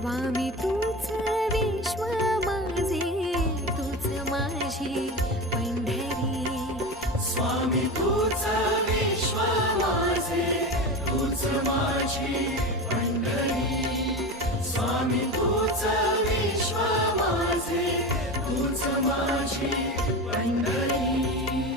स्वामी तूच विश्व माझे, तूच माझी पंढरी. स्वामी तूच विश्व माझे, तूच माझी पंढरी. स्वामी तूच विश्व माझे, तूच माझी पंढरी.